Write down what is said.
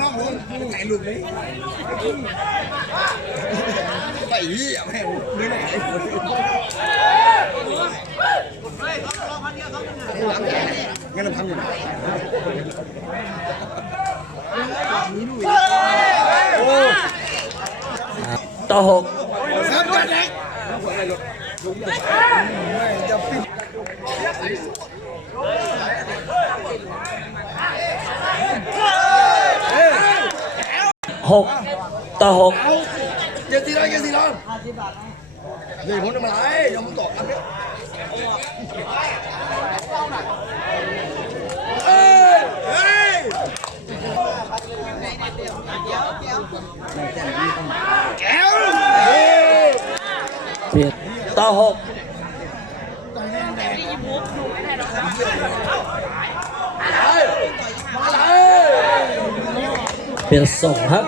น้องผมไหนหลุดเลยไปยี่อ่ะแม่ไม่ไหนงั้นเราพังหมดโอ้ ต่อหก ครับกันเด็กจะปิด หกต่อหกเอาเจ็ดสี่ร้อยเจ็ดสี่ร้อยเดี๋ยวผมจะมาไล่เดี๋ยวผมตอบกันเนี่ยเอ้ยเฮ้ยแก้วเปลี่ยนต่อหกเปลี่ยนส่งครับ